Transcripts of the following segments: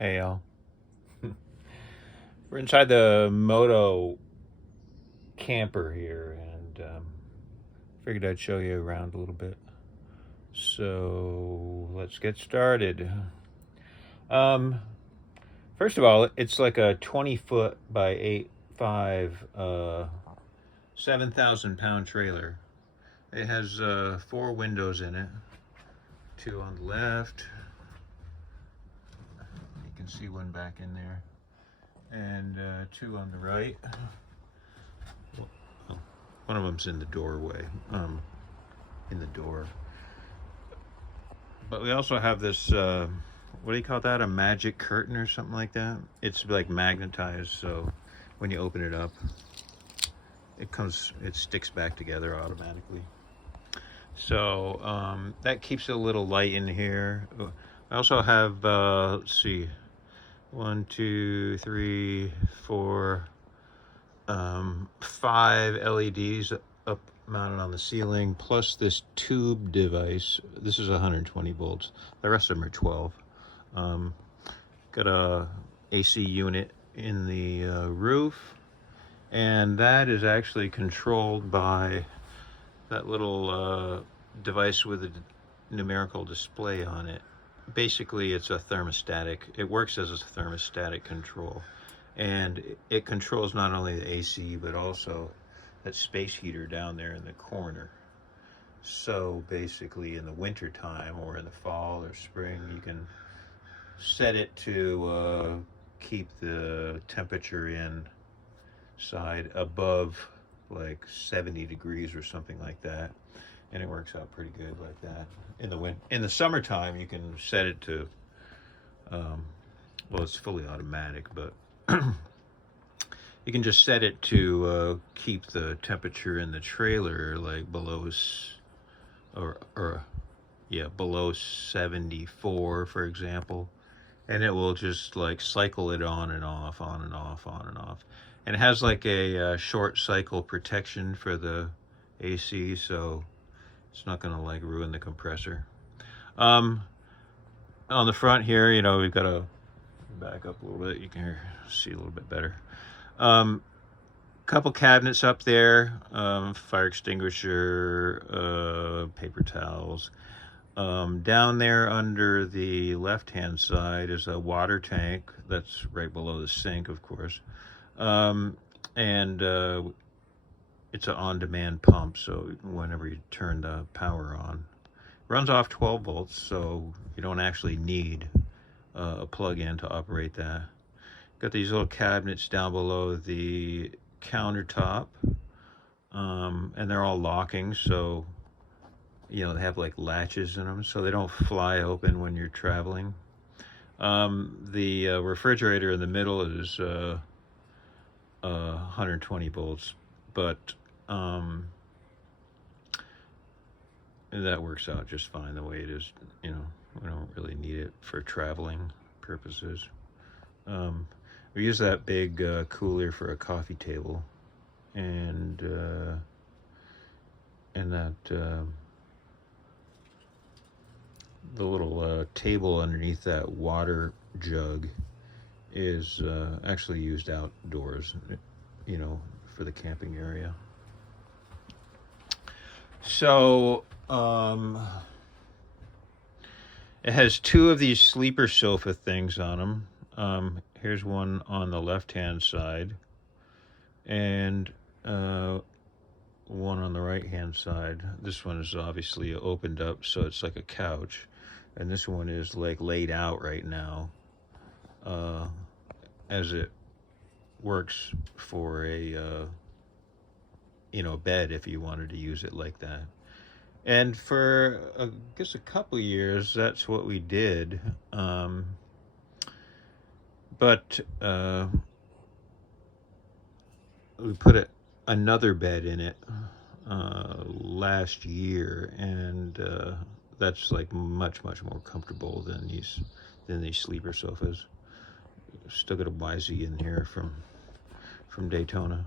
Hey y'all. We're inside the moto camper here and figured I'd show you around a little bit. So let's get started. Um, First of all, it's like a 20 foot by 8'5", 7,000 pound trailer. It has 4 windows in it, 2 on the left. You can see one back in there, and 2 on the right. One of them's in the doorway, in the door. But we also have this, what do you call that? A magic curtain or something like that? It's like magnetized, so when you open it up, it sticks back together automatically. So that keeps it a little light in here. I also have, let's see, 1, 2, 3, 4, 5 LEDs up mounted on the ceiling, plus this tube device. This is 120 volts. The rest of them are 12. Got a AC unit in the roof, and that is actually controlled by that little device with a numerical display on it. Basically, it's a thermostatic. It works as a thermostatic control, and it controls not only the AC but also that space heater down there in the corner. So basically, in the winter time or in the fall or spring, you can set it to keep the temperature inside above like 70 degrees or something like that, and it works out pretty good like that. In the summertime, you can set it to well, it's fully automatic, but you can just set it to keep the temperature in the trailer like below below 74, for example, and it will just like cycle it on and off, on and off, on and off. And it has like a short cycle protection for the AC, so it's not going to like ruin the compressor. On the front here, we've got to back up a little bit. You can see a little bit better. Couple cabinets up there, fire extinguisher, paper towels. Down there under the left-hand side is a water tank that's right below the sink, of course. And it's an on-demand pump, so whenever you turn the power on, it runs off 12 volts, so you don't actually need a plug-in to operate that. Got these little cabinets down below the countertop, and they're all locking, so they have like latches in them, so they don't fly open when you're traveling. The refrigerator in the middle is 120 volts, but that works out just fine the way it is. We don't really need it for traveling purposes. We use that big cooler for a coffee table, and that the little table underneath that water jug is actually used outdoors, for the camping area. So it has 2 of these sleeper sofa things on them. Here's one on the left-hand side, and one on the right-hand side. This one is obviously opened up, so it's like a couch, and this one is like laid out right now, as it works for a bed if you wanted to use it like that. And for I guess a couple years, that's what we did. But we put another bed in it last year, and that's like much more comfortable than these sleeper sofas. Still got a YZ in here from Daytona.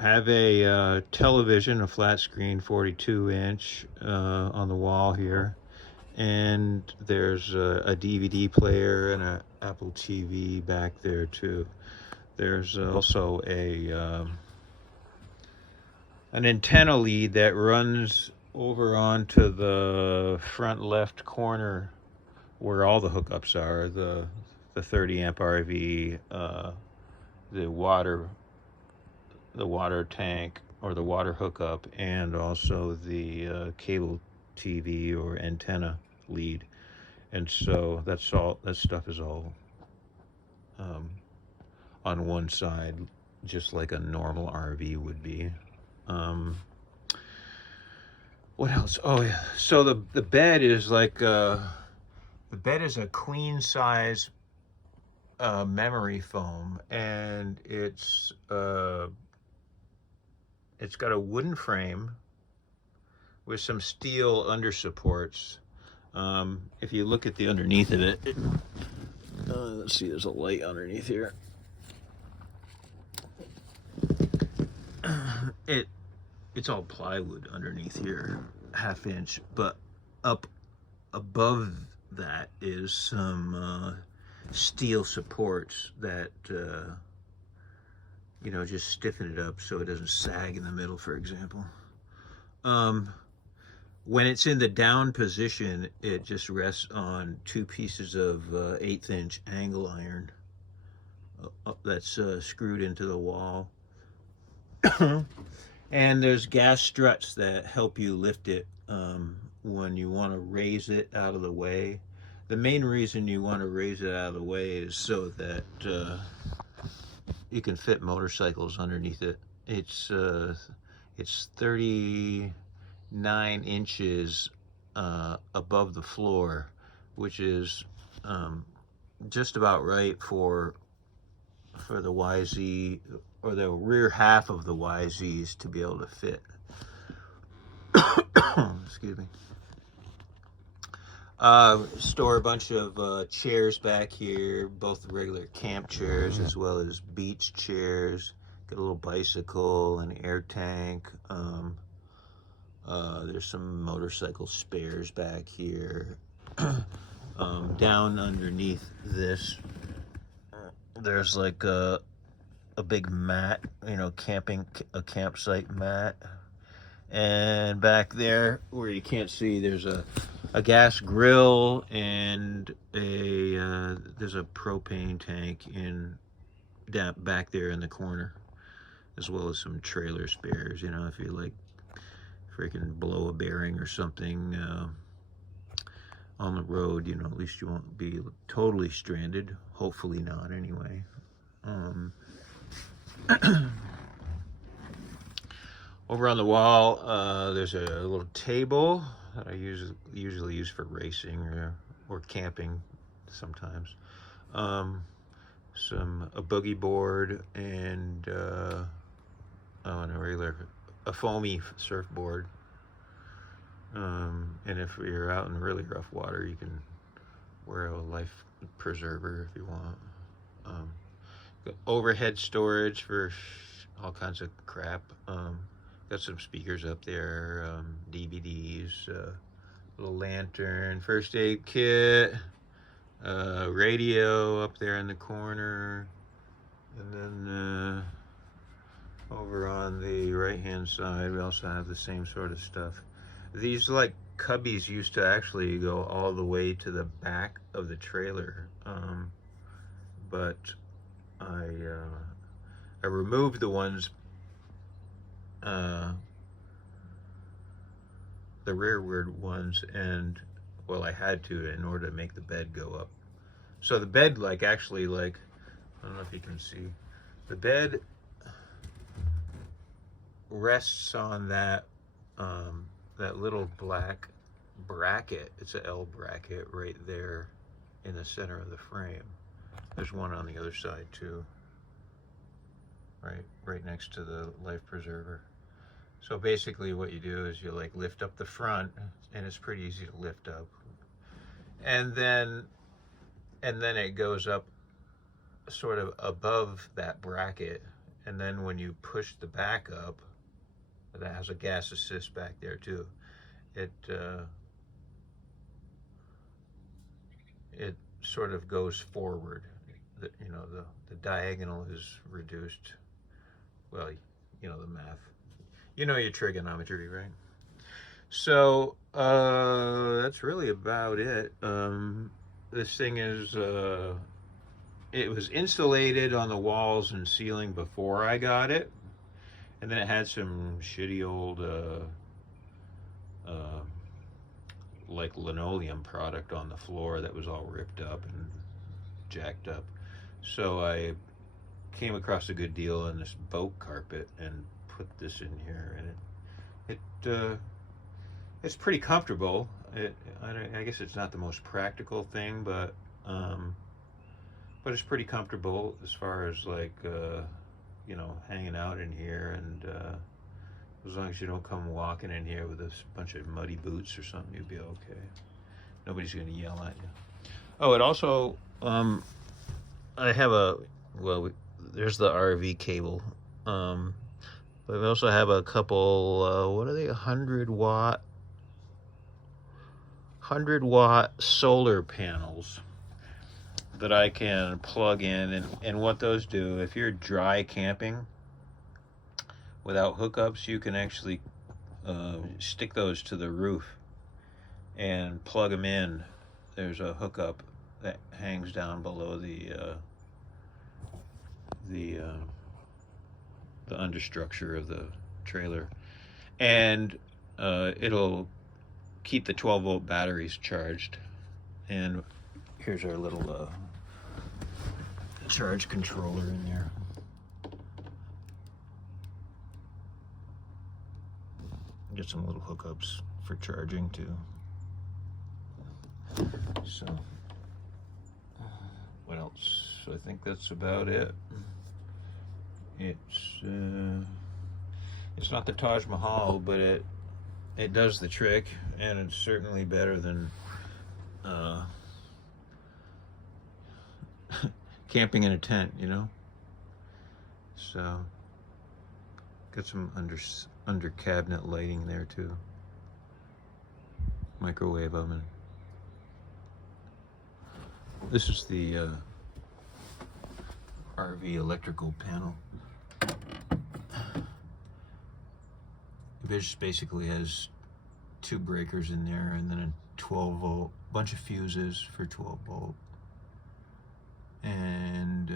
Have a television, a flat screen 42-inch on the wall here, and there's a DVD player and an Apple TV back there too. There's also an antenna lead that runs over onto the front left corner where all the hookups are, the 30 amp RV, the water tank or the water hookup, and also the cable TV or antenna lead. And so that stuff is all on one side, just like a normal RV would be. What else? Oh yeah. So the bed is like the bed is a queen size memory foam, and it's got a wooden frame with some steel under supports. If you look at the underneath of it, let's see, there's a light underneath here. It's all plywood underneath here, 1/2 inch, but up above that is some steel supports that just stiffen it up so it doesn't sag in the middle, for example. When it's in the down position, it just rests on 2 pieces of 1/8 inch angle iron that's screwed into the wall. And there's gas struts that help you lift it when you want to raise it out of the way. The main reason you want to raise it out of the way is so that you can fit motorcycles underneath it. It's 39 inches above the floor, which is just about right for the YZ, or the rear half of the YZs, to be able to fit. Excuse me. Store a bunch of chairs back here, both regular camp chairs as well as beach chairs. Got a little bicycle, an air tank. There's some motorcycle spares back here. Down underneath this, there's like a big mat, a campsite mat. And back there, where you can't see, there's a gas grill, and there's a propane tank back there in the corner, as well as some trailer spares. If you like freaking blow a bearing or something on the road, at least you won't be totally stranded. Hopefully not, anyway. Over on the wall, there's a little table that I usually use for racing or camping sometimes. A boogie board, and a foamy surfboard. And if you're out in really rough water, you can wear a life preserver if you want. Got overhead storage for all kinds of crap. Got some speakers up there, DVDs, little lantern, first aid kit, radio up there in the corner, and then over on the right hand side we also have the same sort of stuff. These like cubbies used to actually go all the way to the back of the trailer, but I removed the ones, the rearward ones, and well, I had to, in order to make the bed go up. So the bed, actually, I don't know if you can see, the bed rests on that little black bracket. It's an L bracket right there in the center of the frame. There's one on the other side too, right next to the life preserver. So basically what you do is you lift up the front, and it's pretty easy to lift up, and then it goes up sort of above that bracket, and then when you push the back up, that has a gas assist back there too, it it sort of goes forward. You know, the diagonal is reduced. Well, you know the math. You know your trigonometry, right? So that's really about it. This thing is it was insulated on the walls and ceiling before I got it, and then it had some shitty old uh, like linoleum product on the floor that was all ripped up and jacked up. So I came across a good deal on this boat carpet and put this in here, and it's pretty comfortable. I guess it's not the most practical thing, but it's pretty comfortable as far as like you know, hanging out in here, and as long as you don't come walking in here with a bunch of muddy boots or something, you'll be okay. Nobody's gonna yell at you. Oh, it also I have a there's the RV cable, but we also have a couple what are they, 100-watt solar panels that I can plug in, and what those do, if you're dry camping without hookups, you can actually stick those to the roof and plug them in. There's a hookup that hangs down below the understructure of the trailer, and it'll keep the 12-volt batteries charged. And here's our little charge controller in there. Get some little hookups for charging too. So what else? I think that's about it. It's not the Taj Mahal, but it does the trick, and it's certainly better than camping in a tent, you know. So got some under cabinet lighting there too. Microwave oven. This is the RV electrical panel. It just basically has 2 breakers in there, and then a 12-volt, bunch of fuses for 12-volt, and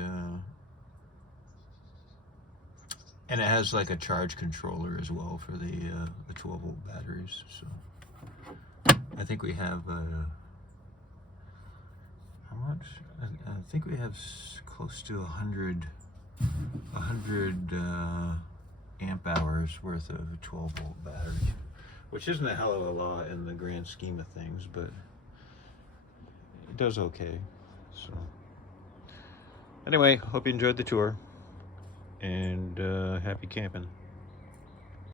it has like a charge controller as well for the 12-volt batteries. So I think we have how much? I think we have close to 100 amp hours worth of 12-volt battery, which isn't a hell of a lot in the grand scheme of things, but it does okay. So anyway, hope you enjoyed the tour, and happy camping.